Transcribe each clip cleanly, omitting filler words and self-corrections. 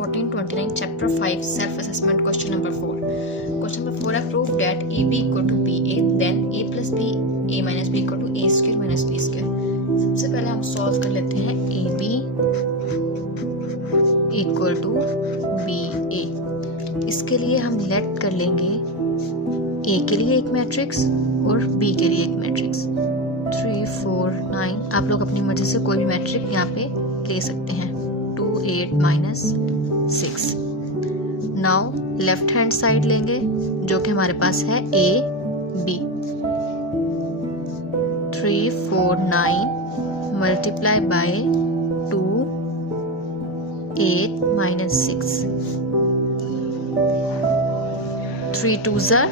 1429 chapter 5 self assessment question number 4. Question number 4 I prove that AB equal to BA then A plus B A minus B equal to A square minus B square. सबसे पहले हम solve कर लेते हैं AB equal to BA. इसके लिए हम late कर लेंगे A के लिए एक मैट्रिक्स और B के लिए एक मैट्रिक्स 3 4 9. आप लोग अपनी मर्जी से कोई भी मैट्रिक यहाँ पे ले सकते हैं 2 8 minus 6. Now left hand side लेंगे जो कि हमारे पास है A B 3 4 9 multiply by 2 8 minus 6 3 2s are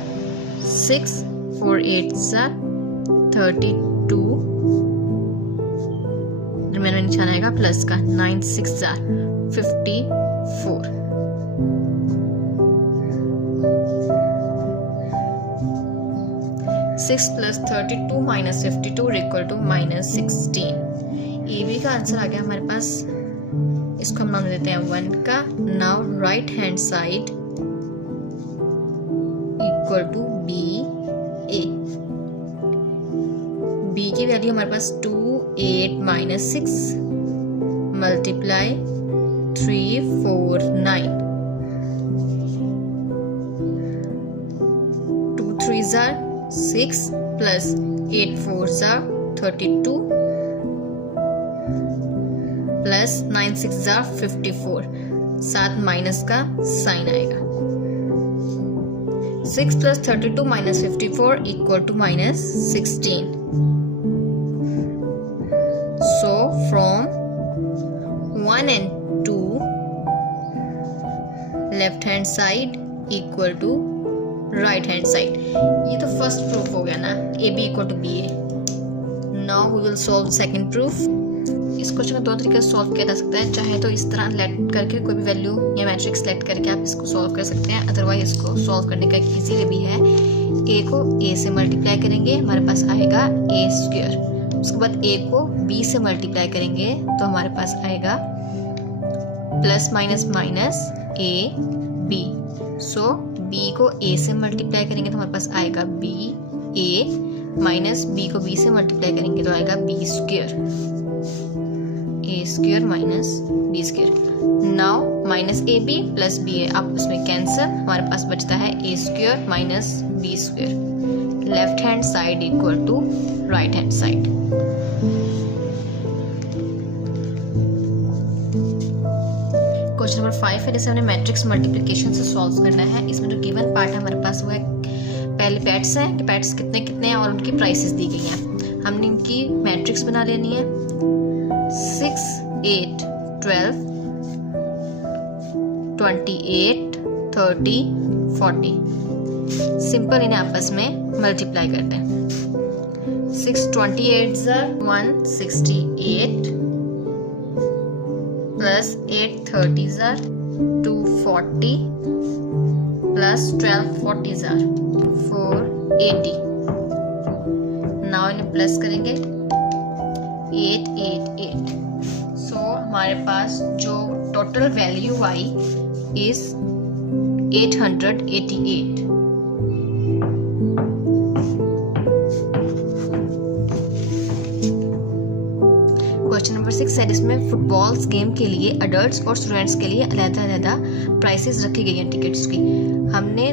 6 4 8s are 32 रिमेनर निशान आएगा प्लस का 9 6 are 54 6 plus 32 minus 52 equal to minus 16. AB का आंसर आ गया हमारे पास. इसको हम नाम देते हैं 1 का. Now right hand side equal to B A. B की वैल्यू हमारे पास 2 8 minus 6 multiply 3 4 9 2 3s are 6 plus 8 4s are 32 plus 9 6s are 54. साथ माइनस का साइन आएगा. 6 plus 32 minus 54 equal to minus 16. So from 1 and 2 left hand side equal to right hand side. ये तो first proof हो गया ना AB equal to BA. Now we will solve second proof. इस question को दो तरीके से सॉल्व किया जा सकता है. चाहे तो इस तरह लेट करके कोई भी वैल्यू या मैट्रिक्स लेट करके आप इसको सॉल्व कर सकते हैं. अदरवाइज इसको सॉल्व करने का एक इजी वे भी है. A को A से मल्टीप्लाई करेंगे हमारे पास आएगा A स्क्वायर. उसके बाद A को B से मल्टीप्लाई करेंगे तो हमारे पास आएगा plus minus minus A B. So B को A से मल्टीप्लाई करेंगे तो हमारे पास आएगा B A माइनस B को B से मल्टीप्लाई करेंगे तो आएगा B square. A square minus B square. Now minus A B plus B A आप उसमें कैंसिल. हमारे पास बचता है A square minus B square. Left hand side equal to right hand side. Question number 5 है जिसे हमने मैट्रिक्स मल्टीप्लिकेशन से सॉल्व करना है. इसमें जो गिवन पार्ट है हमारे पास वो है पहले पैट्स हैं कि पैट्स कितने कितने हैं और उनकी प्राइसेस दी गई हैं. हमने इनकी मैट्रिक्स बना लेनी है 6 8 12 28 30 40. सिंपल इन्हें आपस में मल्टीप्लाई करते हैं. 6 28s are 168 plus 8 30s are 240 plus 12 40s are 480. Now इन्हें प्लस करेंगे 8 8 8. सो हमारे पास जो total value I is 888. Question number 6 है जिसमें फुटबॉल्स गेम के लिए अडल्ट्स और स्टूडेंट्स के लिए अलग-अलग प्राइसेस रखी गई हैं टिकट्स की. हमने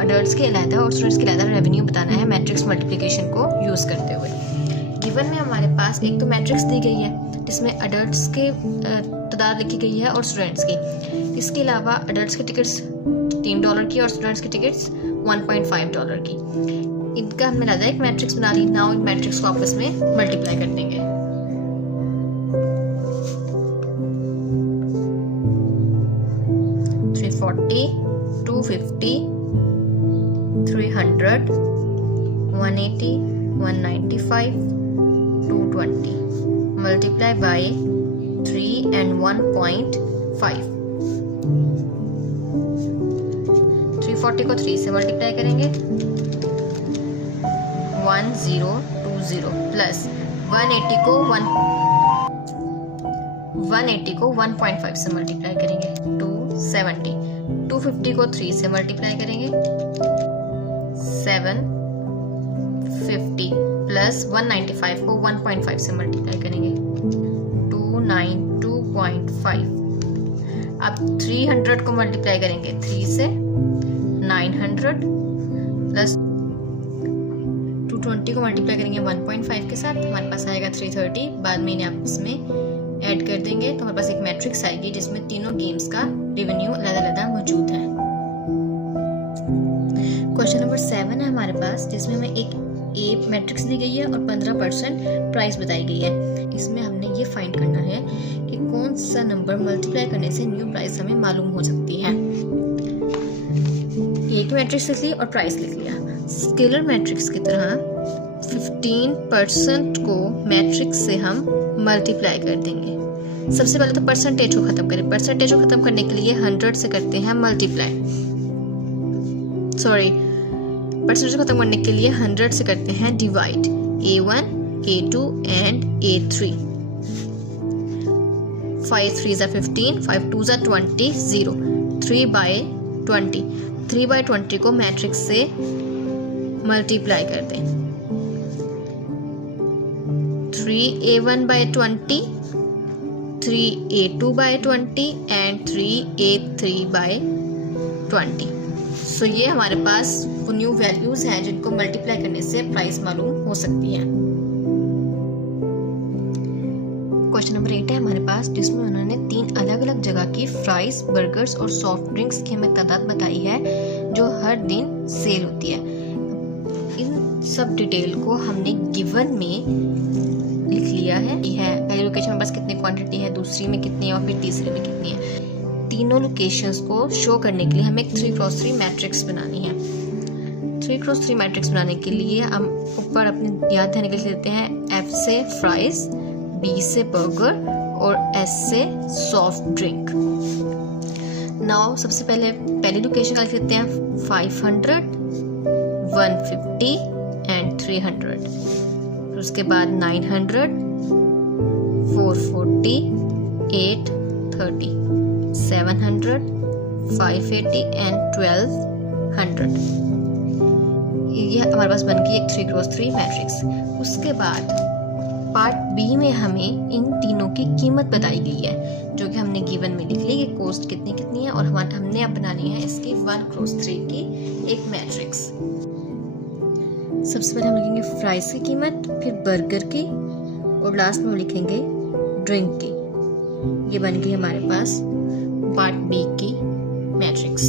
अडल्ट्स के अलग और स्टूडेंट्स के अलग रेवेन्यू बताना है मैट्रिक्स मल्टीप्लिकेशन को यूज करते हुए. गिवन में हमारे पास एक तो मैट्रिक्स दी गई है जिसमें अडल्ट्स के तादाद लिखी गई है और स्टूडेंट्स की. इसके अलावा अडल्ट्स की टिकट्स $3 की और स्टूडेंट्स की टिकट्स $1.5 की. इनका हमने ज़्यादा एक मैट्रिक्स बना ली. नाउ इन मैट्रिक्स को आपस में मल्टीप्लाई कर देंगे. $340 $250 $300 $180 $195 $220 multiply by 3 and 1.5. 340 को 3 से मल्टीप्लाई करेंगे 1020 प्लस 180 को 1 180 को 1.5 से मल्टीप्लाई करेंगे 270, 250 को 3 से मल्टीप्लाई करेंगे 750 प्लस 195 को 1.5 से मल्टीप्लाई करेंगे 292.5। अब 300 को मल्टीप्लाई करेंगे 3 से 900 प्लस 220 को मल्टीप्लाई करेंगे 1.5 के साथ, हमारे पास आएगा 330। बाद में इन्हें आपस में ऐड कर देंगे तो हमारे पास एक मैट्रिक्स आएगी जिसमें तीनों गेम्स का रेवेन्यू अलग-अलग मौजूद है। क्वेश्चन नंबर 7 है हमारे पास, जिसमें हमें एक ए मैट्रिक्स दी गई है और 15% प्राइस बताई गई है। इसमें हमने ये फाइंड करना है कि कौन सा नंबर मल्टीप्लाई करने से न्यू प्राइस हमें मालूम हो सकती है। एक मैट्रिक्स लिख ली और प्राइस लिख लिया। स्केलर मैट्रिक्स की तरह 15% को मैट्रिक्स से हम मल्टीप्लाई कर देंगे। सबसे पहले तो परसेंटेज को खत्म करें। परसेंटेज को खत्म करने के लिए 100 से करते हैं मल्टीप्लाई, परसेंटेज को खत्म करने के लिए 100 से करते हैं divide. A1, A2 and A3। 5 3s are 15, 5 2s are 20, 0, 3/20। 3/20 को मैट्रिक्स से मल्टीप्लाई कर दें। 3A1/20, 3A2/20 and 3A3/20। सो ये हमारे पास वो न्यू वैल्यूज हैं जिनको मल्टीप्लाई करने से प्राइस मालूम हो सकती है। क्वेश्चन नंबर 8 है हमारे पास, जिसमें उन्होंने 3 अलग अलग जगह की फ्राइज, बर्गर्स और सॉफ्ट ड्रिंक्स की हमें तादाद बताई है जो हर दिन सेल होती है। इन सब डिटेल को हमने गिवन में लिख लिया है। पहली लोकेशन में बस कितनी क्वांटिटी है, दूसरी में कितनी है और फिर तीसरी में कितनी है। तीनों लोकेशंस को शो करने के लिए हमें एक 3x3 मैट्रिक्स बनानी है। 3x3 मैट्रिक्स बनाने के लिए हम ऊपर अपने याद ध्यान के लिए लेते हैं F से फ्राइज, B से बर्गर और S से सॉफ्ट ड्रिंक। नाउ सबसे पहली लोकेशन का लिख लेते हैं 500, 150 एंड 300। उसके बाद 900, 440, 830, 700, 580 एंड 1200। ये हमारे पास बन गई एक 3x3 मैट्रिक्स। उसके बाद पार्ट बी में हमें इन तीनों की कीमत बताई गई है जो कि हमने गिवन में लिख ली कि कॉस्ट कितनी कितनी है और हमने अब बनानी है इसकी 1x3 की एक मैट्रिक्स। सबसे पहले हम लिखेंगे फ्राइज की कीमत, फिर बर्गर की और लास्ट में हम लिखेंगे ड्रिंक की। ये बन गई हमारे पास पार्ट बी की मैट्रिक्स।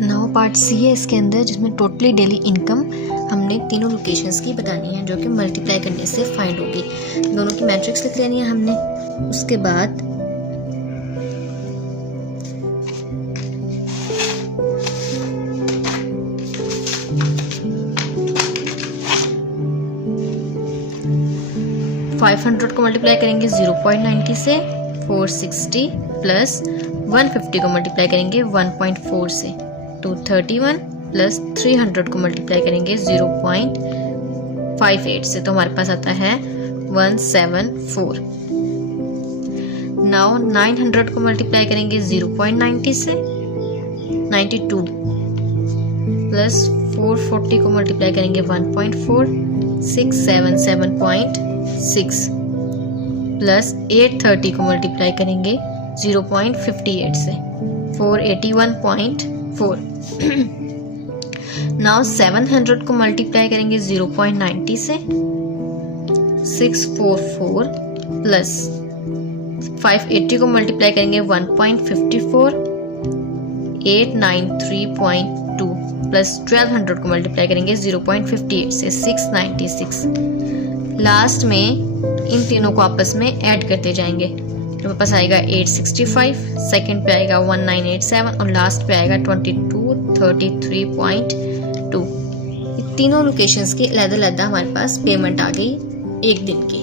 नाउ पार्ट सी है इसके अंदर, जिसमें टोटली डेली इनकम हमने तीनों लोकेशंस की बतानी है जो कि मल्टीप्लाई करने से फाइंड होगी। दोनों की मैट्रिक्स लिख लेनी है हमने। उसके बाद $500 को मल्टीप्लाई करेंगे 0.90 से 460 प्लस 150 को मल्टीप्लाई करेंगे 1.4 से 231 प्लस 300 को मल्टीप्लाई करेंगे 0.58 से, तो हमारे पास आता है 174। नाउ 900 को मल्टीप्लाई करेंगे 0.90 से 92 प्लस 440 को मल्टीप्लाई करेंगे 1.4, 677.6 प्लस 830 को मल्टीप्लाई करेंगे 0.58 से 481.4। नाउ 700 को मल्टीप्लाई करेंगे 0.90 से 644 प्लस 580 को मल्टीप्लाई करेंगे 1.54, 893.2 प्लस 1200 को मल्टीप्लाई करेंगे 0.58 से 696। लास्ट में इन तीनों को आपस में ऐड करते जाएंगे तो मेरे पास आएगा 865, सेकंड पे आएगा 1987 और लास्ट पे आएगा 2233.2। तीनों लोकेशंस की अलग-अलग हमारे पास पेमेंट आ गई एक दिन की।